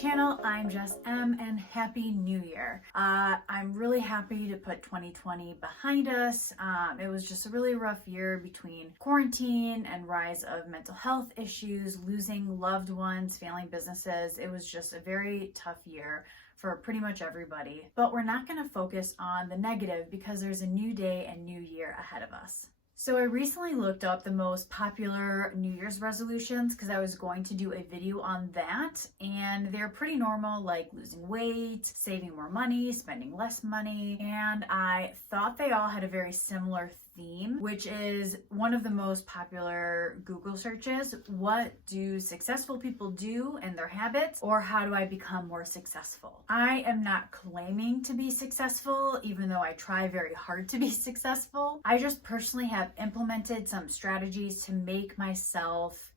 channel. I'm Jess M and Happy New Year. I'm really happy to put 2020 behind us. It was just a really rough year between quarantine and rise of mental health issues, losing loved ones, failing businesses. It was just a very tough year for pretty much everybody. But we're not going to focus on the negative because there's a new day and new year ahead of us. So I recently looked up the most popular New Year's resolutions because I was going to do a video on that, and they're pretty normal, like losing weight, saving more money, spending less money, and I thought they all had a very similar theme, which is one of the most popular Google searches. What do successful people do in their habits, or how do I become more successful? I am not claiming to be successful, even though I try very hard to be successful. I just personally have implemented some strategies to make myself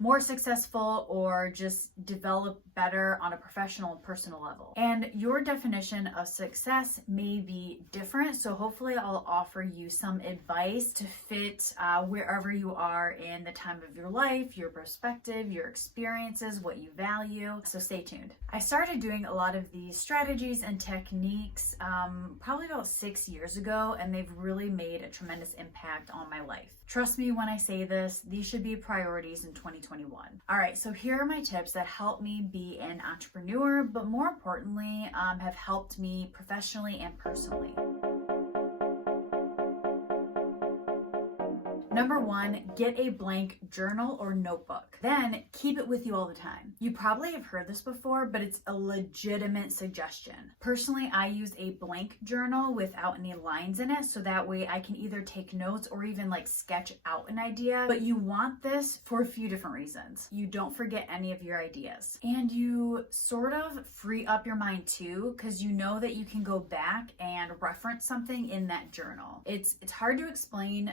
more successful or just develop better on a professional and personal level. And your definition of success may be different, so hopefully I'll offer you some advice to fit wherever you are in the time of your life, your perspective, your experiences, what you value. So stay tuned. I started doing a lot of these strategies and techniques probably about 6 years ago, and they've really made a tremendous impact on my life. Trust me when I say this, these should be priorities in 2021. All right, so here are my tips that help me be an entrepreneur, but more importantly, have helped me professionally and personally. Number 1, get a blank journal or notebook. Then keep it with you all the time. You probably have heard this before, but it's a legitimate suggestion. Personally, I use a blank journal without any lines in it, so that way I can either take notes or even like sketch out an idea. But you want this for a few different reasons. You don't forget any of your ideas, and you sort of free up your mind too, because you know that you can go back and reference something in that journal. It's hard to explain,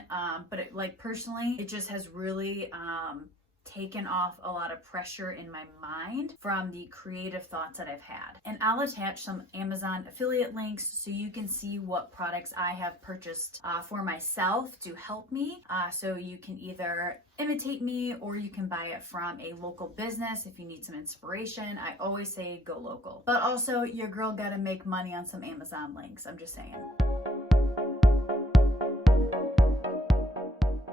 but personally, it just has really taken off a lot of pressure in my mind from the creative thoughts that I've had. And I'll attach some Amazon affiliate links so you can see what products I have purchased for myself to help me. So you can either imitate me or you can buy it from a local business if you need some inspiration. I always say go local. But also, your girl gotta make money on some Amazon links. I'm just saying.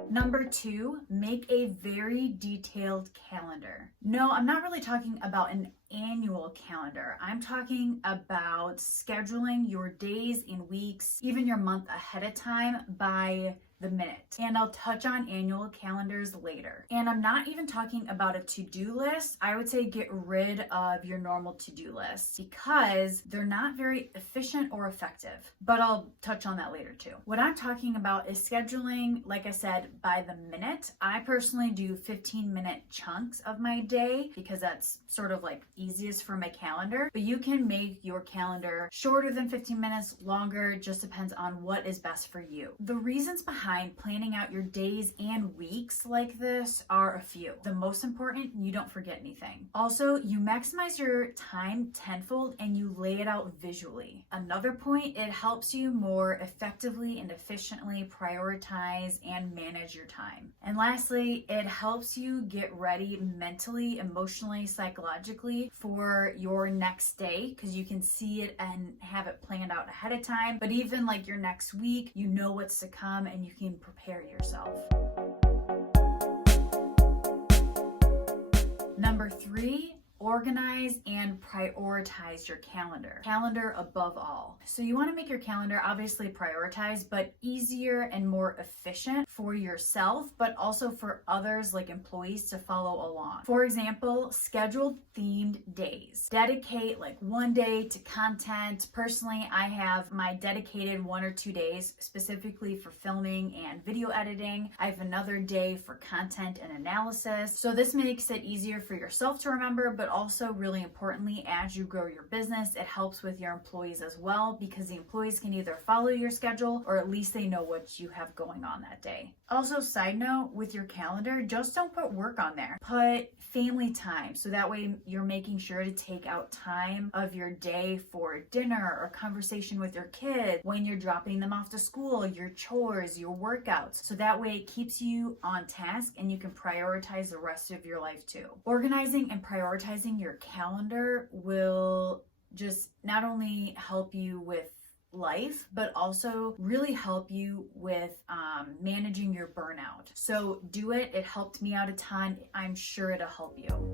Number 2, make a very detailed calendar. No, I'm not really talking about an annual calendar. I'm talking about scheduling your days and weeks, even your month ahead of time by the minute. And I'll touch on annual calendars later. And I'm not even talking about a to-do list. I would say get rid of your normal to-do list because they're not very efficient or effective. But I'll touch on that later too. What I'm talking about is scheduling, like I said, by the minute. I personally do 15-minute chunks of my day because that's sort of like easiest for my calendar. But you can make your calendar shorter than 15 minutes, longer, it just depends on what is best for you. The reasons behind planning out your days and weeks like this are a few. The most important, you don't forget anything. Also, you maximize your time tenfold and you lay it out visually. Another point, it helps you more effectively and efficiently prioritize and manage your time. And lastly, it helps you get ready mentally, emotionally, psychologically for your next day because you can see it and have it planned out ahead of time. But even like your next week, you know what's to come and you can prepare yourself. Number 3, organize and prioritize your calendar. Calendar above all. So you want to make your calendar obviously prioritized, but easier and more efficient for yourself, but also for others like employees to follow along. For example, scheduled themed days. Dedicate like one day to content. Personally, I have my dedicated 1 or 2 days specifically for filming and video editing. I have another day for content and analysis. So this makes it easier for yourself to remember, but also really importantly, as you grow your business, it helps with your employees as well because the employees can either follow your schedule or at least they know what you have going on that day. Also, side note, with your calendar, just don't put work on there. Put family time, so that way you're making sure to take out time of your day for dinner or conversation with your kids, when you're dropping them off to school, your chores, your workouts. So that way it keeps you on task and you can prioritize the rest of your life too. Organizing and prioritizing prioritizing your calendar will just not only help you with life, but also really help you with managing your burnout. So do it. It helped me out a ton. I'm sure it'll help you.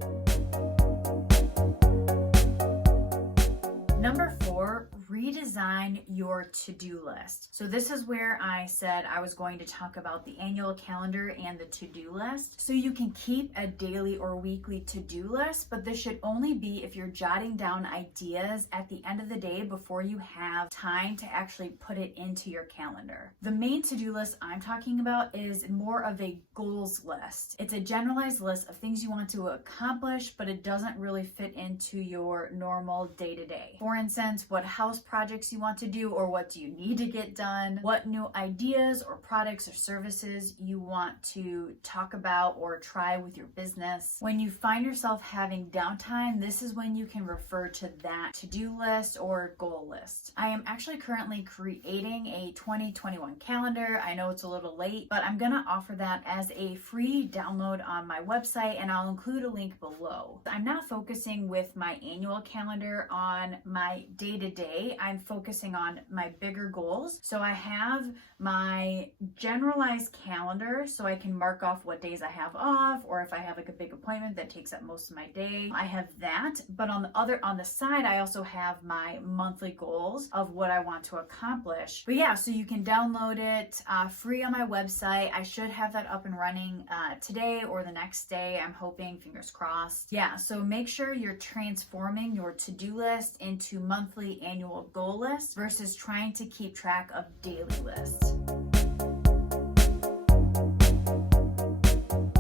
Number 4, redesign your to-do list. So this is where I said I was going to talk about the annual calendar and the to-do list. So you can keep a daily or weekly to-do list, but this should only be if you're jotting down ideas at the end of the day before you have time to actually put it into your calendar. The main to-do list I'm talking about is more of a goals list. It's a generalized list of things you want to accomplish, but it doesn't really fit into your normal day-to-day. For instance, what house projects you want to do, or what do you need to get done, what new ideas or products or services you want to talk about or try with your business. When you find yourself having downtime, this is when you can refer to that to-do list or goal list. I am actually currently creating a 2021 calendar. I know it's a little late, but I'm going to offer that as a free download on my website, and I'll include a link below. I'm now focusing with my annual calendar on my day-to-day. I'm focusing on my bigger goals. So I have my generalized calendar so I can mark off what days I have off, or if I have like a big appointment that takes up most of my day. I have that, but on the side, I also have my monthly goals of what I want to accomplish. But yeah, so you can download it free on my website. I should have that up and running today or the next day. I'm hoping, fingers crossed. Yeah, so make sure you're transforming your to-do list into monthly, annual goal lists versus trying to keep track of daily lists.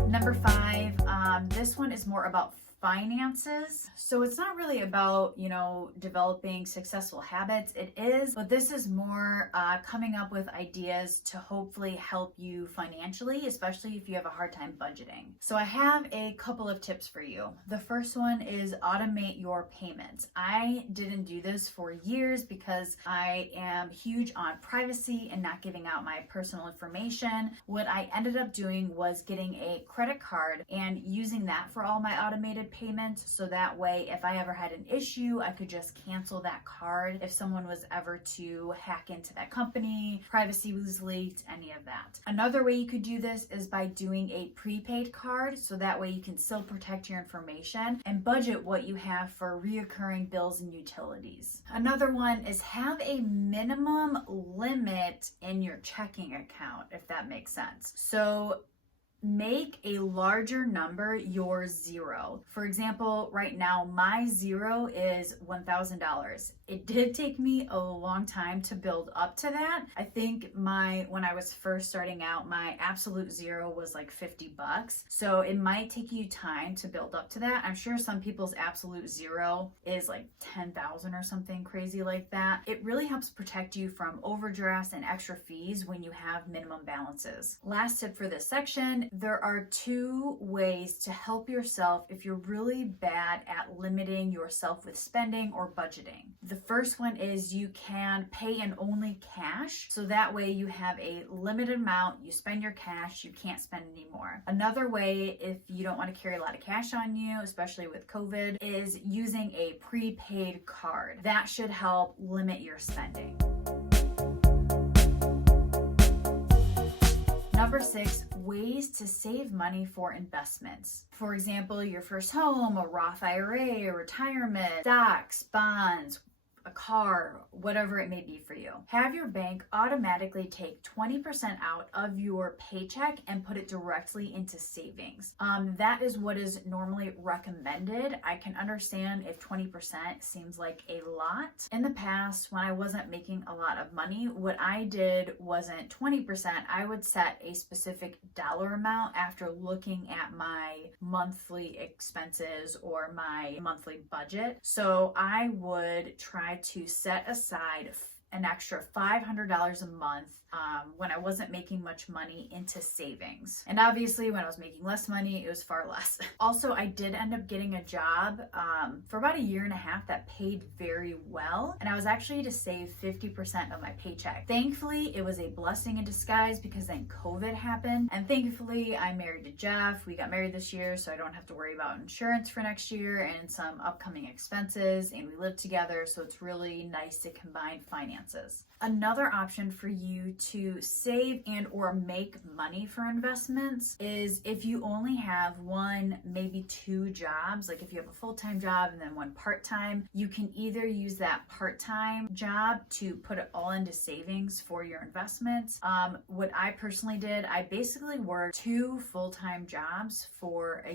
Number 5, this one is more about finances. So it's not really about, developing successful habits. It is, but this is more coming up with ideas to hopefully help you financially, especially if you have a hard time budgeting. So I have a couple of tips for you. The first one is automate your payments. I didn't do this for years because I am huge on privacy and not giving out my personal information. What I ended up doing was getting a credit card and using that for all my automated payments, so that way if I ever had an issue, I could just cancel that card if someone was ever to hack into that company, privacy was leaked, any of that. Another way you could do this is by doing a prepaid card, so that way you can still protect your information and budget what you have for reoccurring bills and utilities. Another one is have a minimum limit in your checking account, if that makes sense. So make a larger number your zero. For example, right now my zero is $1,000. It did take me a long time to build up to that. I think when I was first starting out, my absolute zero was like $50. So it might take you time to build up to that. I'm sure some people's absolute zero is like 10,000 or something crazy like that. It really helps protect you from overdrafts and extra fees when you have minimum balances. Last tip for this section, there are 2 ways to help yourself if you're really bad at limiting yourself with spending or budgeting. The first one is you can pay in only cash, so that way you have a limited amount, you spend your cash, you can't spend anymore. Another way, if you don't want to carry a lot of cash on you, especially with COVID, is using a prepaid card. That should help limit your spending. Number 6, ways to save money for investments. For example, your first home, a Roth IRA, a retirement, stocks, bonds, a car, whatever it may be for you. Have your bank automatically take 20% out of your paycheck and put it directly into savings. That is what is normally recommended. I can understand if 20% seems like a lot. In the past, when I wasn't making a lot of money, what I did wasn't 20%. I would set a specific dollar amount after looking at my monthly expenses or my monthly budget. So I would try to set aside an extra $500 a month when I wasn't making much money into savings. And obviously when I was making less money, it was far less. Also, I did end up getting a job for about a year and a half that paid very well. And I was actually to save 50% of my paycheck. Thankfully, it was a blessing in disguise because then COVID happened. And thankfully, I married to Jeff. We got married this year, so I don't have to worry about insurance for next year and some upcoming expenses. And we live together, so it's really nice to combine finances. Another option for you to save and or make money for investments is if you only have one, maybe two jobs, like if you have a full-time job and then one part-time, you can either use that part-time job to put it all into savings for your investments. What I personally did, I basically worked two full-time jobs for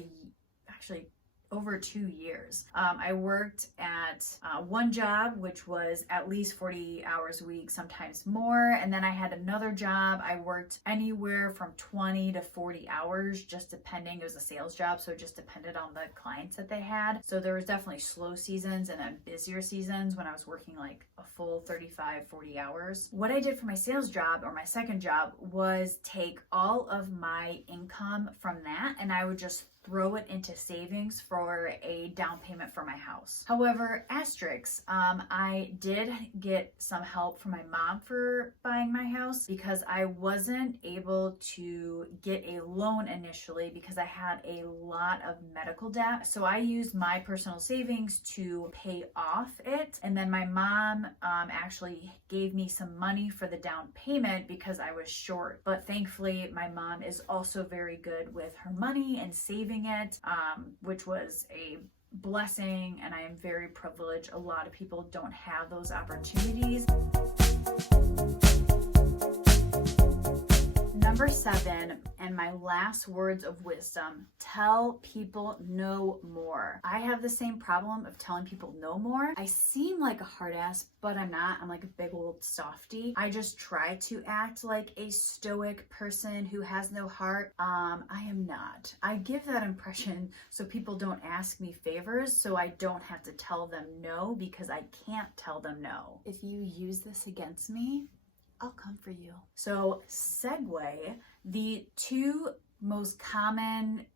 actually over 2 years. I worked at one job, which was at least 40 hours a week, sometimes more. And then I had another job. I worked anywhere from 20 to 40 hours, just depending. It was a sales job, so it just depended on the clients that they had. So there was definitely slow seasons and then busier seasons when I was working like a full 35, 40 hours. What I did for my sales job or my second job was take all of my income from that and I would just throw it into savings for a down payment for my house. However, asterisks, I did get some help from my mom for buying my house because I wasn't able to get a loan initially because I had a lot of medical debt. So I used my personal savings to pay off it. And then my mom actually gave me some money for the down payment because I was short. But thankfully, my mom is also very good with her money and saving it, which was a blessing, and I am very privileged. A lot of people don't have those opportunities. Number 7, and my last words of wisdom, tell people no more. I have the same problem of telling people no more. I seem like a hard ass, but I'm not. I'm like a big old softie. I just try to act like a stoic person who has no heart. I am not. I give that impression so people don't ask me favors, so I don't have to tell them no because I can't tell them no. If you use this against me, I'll come for you. So segue, the two most common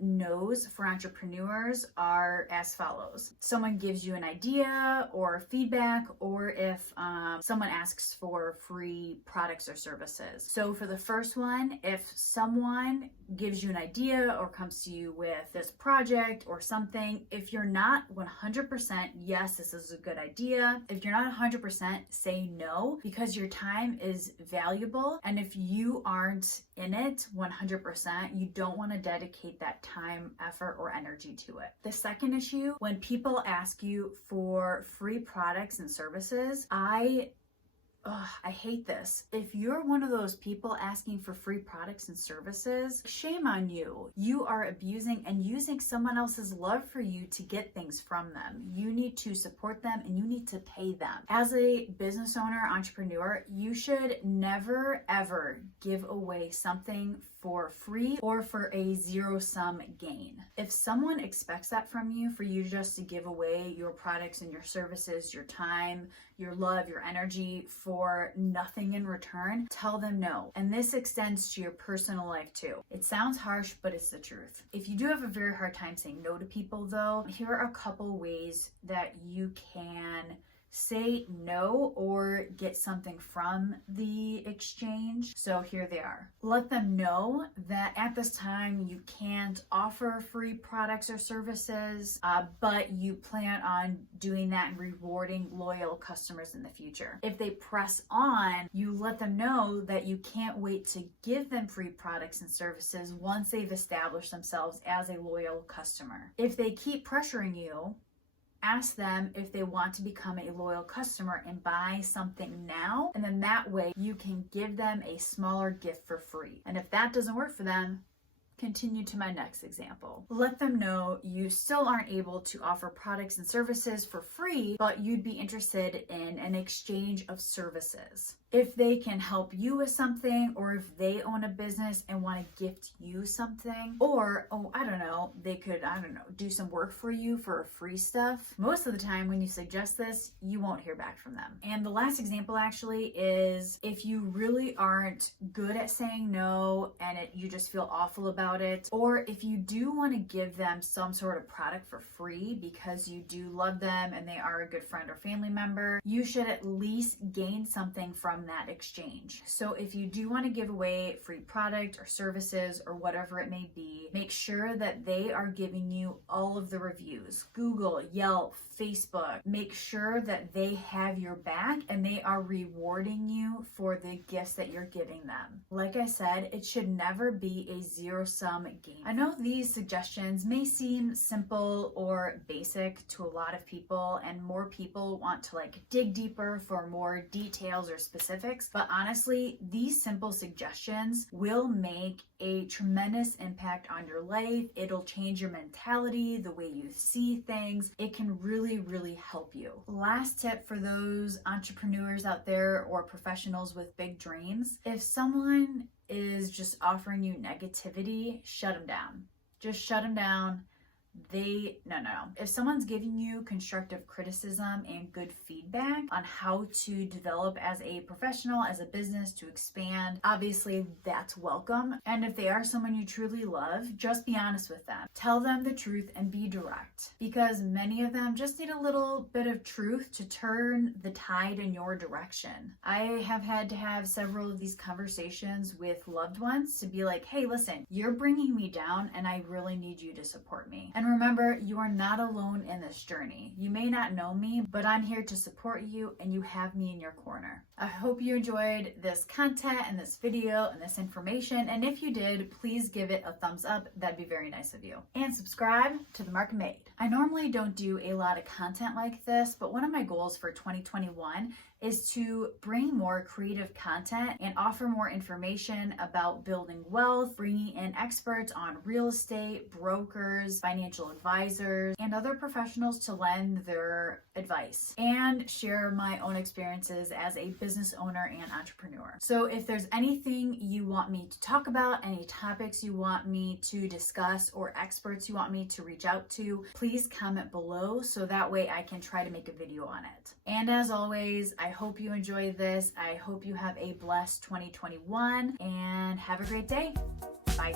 no's for entrepreneurs are as follows. Someone gives you an idea or feedback, or if someone asks for free products or services. So for the first one, if someone gives you an idea or comes to you with this project or something, if you're not 100% yes, this is a good idea, if you're not 100% say no, because your time is valuable, and if you aren't in it 100%, you don't want to dedicate that time, effort, or energy to it. The second issue, when people ask you for free products and services, I hate this. If you're one of those people asking for free products and services, shame on you. You are abusing and using someone else's love for you to get things from them. You need to support them and you need to pay them. As a business owner, entrepreneur, you should never ever give away something for free or for a zero-sum gain. If someone expects that from you, for you just to give away your products and your services, your time, your love, your energy for nothing in return, tell them no. And this extends to your personal life too. It sounds harsh, but it's the truth. If you do have a very hard time saying no to people though, here are a couple ways that you can say no or get something from the exchange. So here they are. Let them know that at this time you can't offer free products or services, but you plan on doing that and rewarding loyal customers in the future. If they press on, you let them know that you can't wait to give them free products and services once they've established themselves as a loyal customer. If they keep pressuring you, ask them if they want to become a loyal customer and buy something now, and then that way you can give them a smaller gift for free. And if that doesn't work for them, continue to my next example. Let them know you still aren't able to offer products and services for free, but you'd be interested in an exchange of services. if they can help you with something, or if they own a business and want to gift you something, or, oh, I don't know, they could, do some work for you for free stuff. Most of the time when you suggest this, you won't hear back from them. And the last example actually is if you really aren't good at saying no and you just feel awful about it, or if you do want to give them some sort of product for free because you do love them and they are a good friend or family member, you should at least gain something from that exchange. So if you do want to give away free product or services or whatever it may be, make sure that they are giving you all of the reviews. Google, Yelp, Facebook. Make sure that they have your back and they are rewarding you for the gifts that you're giving them. Like I said, it should never be a zero-sum game. I know these suggestions may seem simple or basic to a lot of people, and more people want to dig deeper for more details or specifics, but honestly, these simple suggestions will make a tremendous impact on your life. It'll change your mentality, the way you see things. It can really help you. Last tip for those entrepreneurs out there or professionals with big dreams: if someone is just offering you negativity, shut them down. Just shut them down. No. If someone's giving you constructive criticism and good feedback on how to develop as a professional, as a business, to expand, obviously that's welcome. And if they are someone you truly love, just be honest with them. Tell them the truth and be direct, because many of them just need a little bit of truth to turn the tide in your direction. I have had to have several of these conversations with loved ones to be like, hey, listen, you're bringing me down and I really need you to support me. And remember, you are not alone in this journey. You may not know me, but I'm here to support you and you have me in your corner. I hope you enjoyed this content and this video and this information. And if you did, please give it a thumbs up. That'd be very nice of you. And subscribe to The Market Made. I normally don't do a lot of content like this, but one of my goals for 2021 is to bring more creative content and offer more information about building wealth, bringing in experts on real estate, brokers, financial advisors, and other professionals to lend their advice, and share my own experiences as a business owner and entrepreneur. So if there's anything you want me to talk about, any topics you want me to discuss, or experts you want me to reach out to, please comment below so that way I can try to make a video on it. And as always, I hope you enjoy this. I hope you have a blessed 2021 and have a great day. Bye.